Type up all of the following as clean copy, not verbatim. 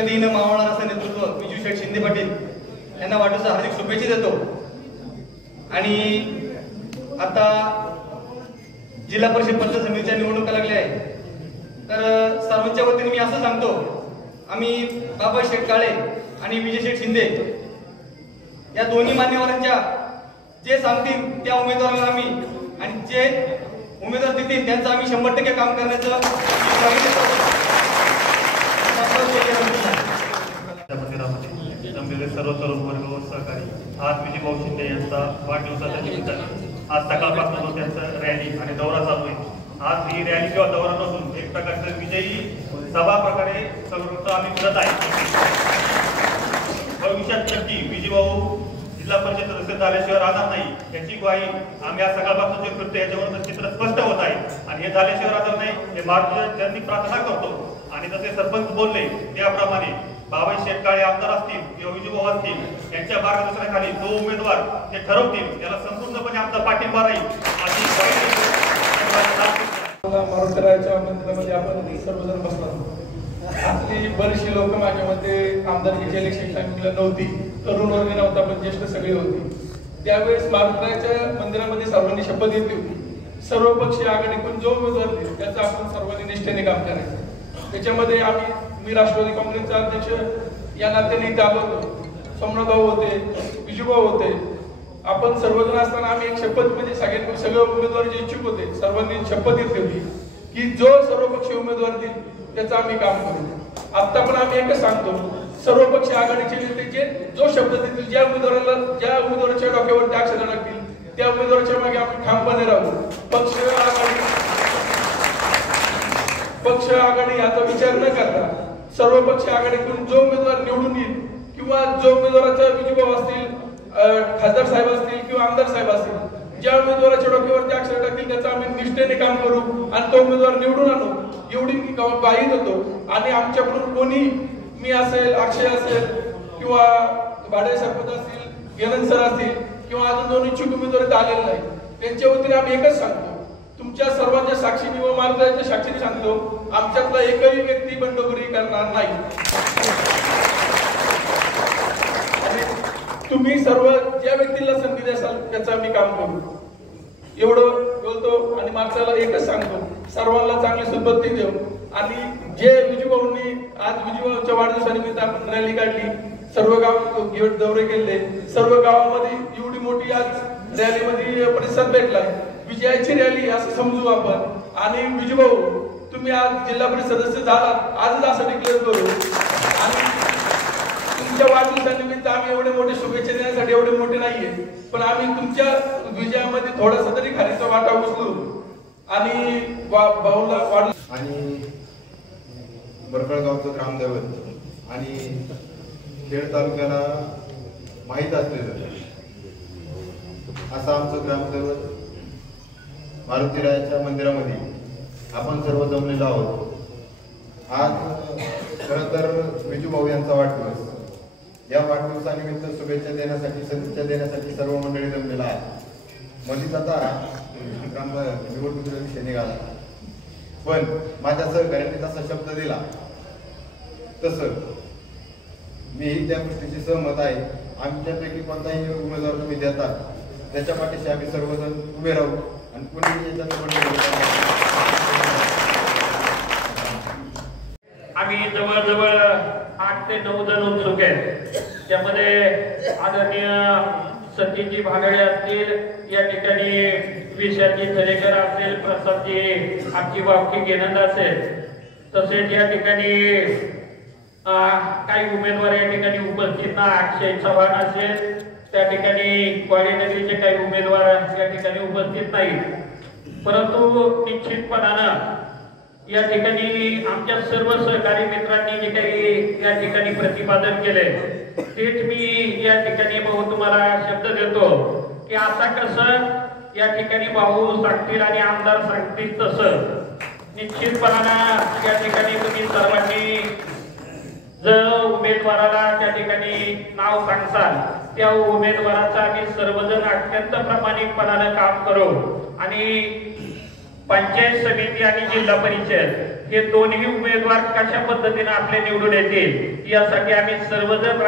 कधीही न मावळणार असं नेतृत्व विजू शेठ शिंदे पाटील यांना वाढदिवसाच्या हार्दिक शुभेच्छा देतो। आणि आता जिल्हा परिषद पंचायत समितीच्या निवडणुका लागल्या आहे, तर सर्वांच्या वतीने मी असं सांगतो, आम्ही बाबा शेठ काळे आणि विजय शेठ शिंदे या दोन्ही मान्यवरांच्या जे सांगतील त्या उमेदवाराला आम्ही आणि जे उमेदवार देतील त्यांचं आम्ही 100% काम करण्याचं सर्व तरुण वर्ग व सहकारी आज विजय भाऊ शिंदे यांचा वाढदिवसाच्या निमित्ताने आज सकाळपासून त्यांचं रॅली आणि दौरा चालू आहे। आज ही रॅली किंवा दौरा नसून एक प्रकारचं विजयी सभा प्रकारे सर्व आम्ही करत आहे। भविष्यात नक्की विजय भाऊ जिल्हा परिषद सदस्य झाल्याशिवाय राहणार नाही याची ग्वाही आम्ही आज सकाळपासून जे करतो याच्यावरून चित्र स्पष्ट होत आहे आणि हे झाल्याशिवाय राहणार नाही हे मार्गदर्शकांनी प्रार्थना करतो। आणि जसे सरपंच बोलले त्याप्रमाणे बाबा शेठ काळे आमदार असतील किंवा विजू भाऊ असतील यांच्या मार्गदर्शनाखाली जो उमेदवार ते ठरवतील त्याला संपूर्णपणे आमचा पाठिंबा राहील अशी मारुतीरायाच्या मंदिरामध्ये आपण सर्वजण बसलो। आपली बरीचशी लोक माझ्या मते आमदारकीच्या इलेक्शन टाइमला नव्हती, तरुण वर्ग नव्हता, पण ज्येष्ठ सगळे होते। त्यावेळेस मारुतीरायाच्या मंदिरामध्ये सर्वांनी शपथ घेतली होती, सर्व पक्षीय आघाडीतून जो उमेदवार देईल त्याचं आपण सर्वांनी निष्ठेने काम करायचं। त्याच्यामध्ये मी राष्ट्रवादी काँग्रेसचा अध्यक्ष या नात्याने इथे आलो होतो, सोमनाथभाऊ होते, विजूभाऊ होते, आपण सर्वजण असताना आम्ही एक शपथ म्हणजे सगळे उमेदवार जे इच्छुक होते सर्वांनी शपथ घेतली होती की जो सर्वपक्षीय उमेदवार देईल त्याचं आम्ही काम करू। आता पण आम्ही एकच सांगतो, सर्वपक्षीय आघाडीचे नेते जे जो शब्द देतील, ज्या उमेदवाराच्या डोक्यावर त्या अक्षर टाकतील त्या उमेदवाराच्या मागे आम्ही ठामपणे राहू। पक्ष आघाडी याचा विचार न करता सर्वपक्षीय आघाडीतून जो उमेदवार निवडून येईल किंवा जो उमेदवाराचा विजूभाऊ असतील, खासदार साहेब असतील किंवा आमदार साहेब असतील, ज्या उमेदवाराच्या डोक्यावर त्या अक्षर टाकतील त्याचं आम्ही निष्ठेने काम करू आणि तो उमेदवार निवडून आणू एवढी मी ग्वाही देतो। आणि आमच्याकडून कोणी, मी असेल, अक्षय असेल किंवा भाडे सरपंच असतील, गेलन सर असतील किंवा अजून दोन इच्छुक उमेदवार आलेले नाही, त्यांच्या वतीने आम्ही एकच सांगतो, तुमच्या सर्वांच्या साक्षीने व मार्गदर्शनाच्या साक्षीने सांगतो, आमच्यातला एकही व्यक्ती बंडखोरी करणार नाही। तुम्ही सर्व ज्या व्यक्तीला संधी द्याल त्याचं आम्ही काम करू एवढं बोलतो। आणि माणसाला एकच सांगतो, सर्वांना चांगली सुबत्ती देऊ। आणि जे विजूभाऊंनी आज विजूभाऊच्या वाढदिवसानिमित्त आपण रॅली काढली, सर्व गाव गेट दौरे केले, सर्व गावामध्ये एवढी मोठी आज रॅलीमध्ये प्रतिसाद भेटला, विजयाची रॅली असं समजू आपण। आणि विजूभाऊ तुम्ही आज जिल्हा परिषद सदस्य झालात, आजच असं डिक्लेअर करू। आणि तुमच्या वाढदिवसानिमित्त आम्ही एवढे मोठे शुभेच्छा देण्यासाठी एवढे मोठे नाहीये, पण आम्ही तुमच्या विजयामध्ये थोडासा तरी खालीचा वाटा उचलू आणि भाऊला वाढ। आणि बरकळगावचं ग्रामदैवत आणि खेड तालुक्याला माहीत असलेलं असं आमचं ग्रामदैवत मारुतीरायाच्या मंदिरामध्ये आपण सर्व जमलेलो आहोत। आज खरं तर विजूभाऊ यांचा वाढदिवस, या वाढदिवसानिमित्त शुभेच्छा देण्यासाठी, सदिच्छा देण्यासाठी सर्व मंडळी जमलेला आहे। मधीच आता निवडणुकीचा विषय निघाला, पण माझ्या सहकार्याने जसा शब्द दिला तसं मीही त्या गोष्टीशी सहमत आहे। आमच्यापैकी कोणताही उमेदवार तुम्ही देतात त्याच्या पाठीशी आम्ही सर्वजण उभे राहू आणि कोणी आम्ही जवळजवळ 8 ते 9 जण उत्सुक आहेत। त्यामध्ये आदरणीय सतीजी भागळे असतील, या ठिकाणी विशाजी थरेकर असेल, प्रसादजी आमची बावकी गेनंद असेल, तसेच या ठिकाणी काही उमेदवार या ठिकाणी उपस्थित ना, अक्षय चव्हाण असेल, त्या ठिकाणी क्वाळीनगरीचे काही उमेदवार या ठिकाणी उपस्थित नाहीत। परंतु निश्चितपणानं या ठिकाणी आमच्या सर्व सहकारी मित्रांनी जे काही या ठिकाणी प्रतिपादन केले तेच मी या ठिकाणी भाऊ तुम्हाला शब्द देतो की आता कसं या ठिकाणी भाऊ सांगतील आणि आमदार सांगतील तसं निश्चितपणानं या ठिकाणी तुम्ही सर्वांनी जर उमेदवाराला त्या ठिकाणी नाव सांगताल त्या उमेदवाराचं आम्ही सर्वजण अत्यंत प्रामाणिकपणाने काम करू आणि पंचायत समिती आणि जिल्हा परिषद हे दोन्ही उमेदवार कशा पद्धतीने आपले निवडून येतील यासाठी आम्ही सर्वजण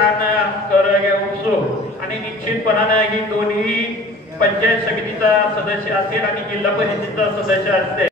उत्सुक आणि निश्चितपणाने ही दोन्ही पंचायत समितीचा सदस्य असेल आणि जिल्हा परिषदेचा सदस्य असेल